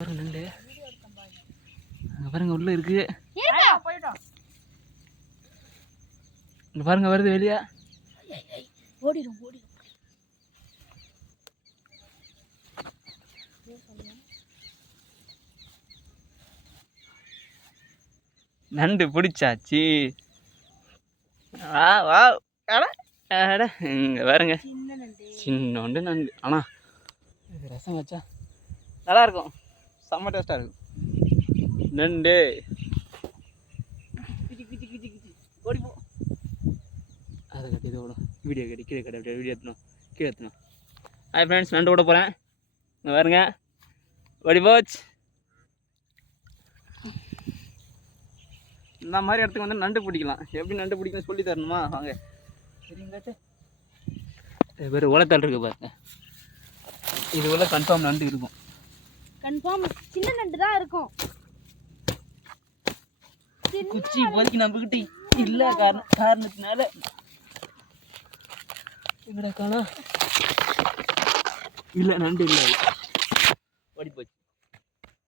பாருங்க நண்டு அங்க பாருங்க உள்ள இருக்கு. இங்க பாருங்க வருது வெளியே. ஓடிடும் ஓடிடும் நண்டு பிடிச்சாச்சு. வா வா. அட இங்க பாருங்க. சின்னோண்டு நண்டு. ஆனால் ரசம் வச்சா நல்லா இருக்கும். செம்ம டேஸ்ட்டாக இருக்கும் நண்டு. அதை கட்டி இது ஓடும் வீடியோ கட்டி கீழே கட்டி அப்படியே வீடியோ எடுத்தணும் கீழே எடுத்தணும் ஹாய் ஃப்ரெண்ட்ஸ் நண்டு விட போகிறேன் இங்கே பாருங்க. ஓடி போச்சு. இந்த மாதிரி இடத்துக்கு வந்து நண்டு பிடிக்கலாம். எப்படி நண்டு பிடிக்கணும் சொல்லி தரணுமா? வாங்க. சரிங்களாச்சு இது பேர் ஓலத்தாள் இருக்கு பாருங்க. இது உள்ள கன்ஃபார்ம் நண்டு இருக்கும். கன்ஃபார்ம் சின்ன நண்டு தான் இருக்கும். குச்சி இப்போதைக்கு நம்பிக்கிட்டு இல்லை. காரணம் காரணத்தினால இவடக்கானா இல்லை நண்டு இல்லை. ஓடி போச்சு.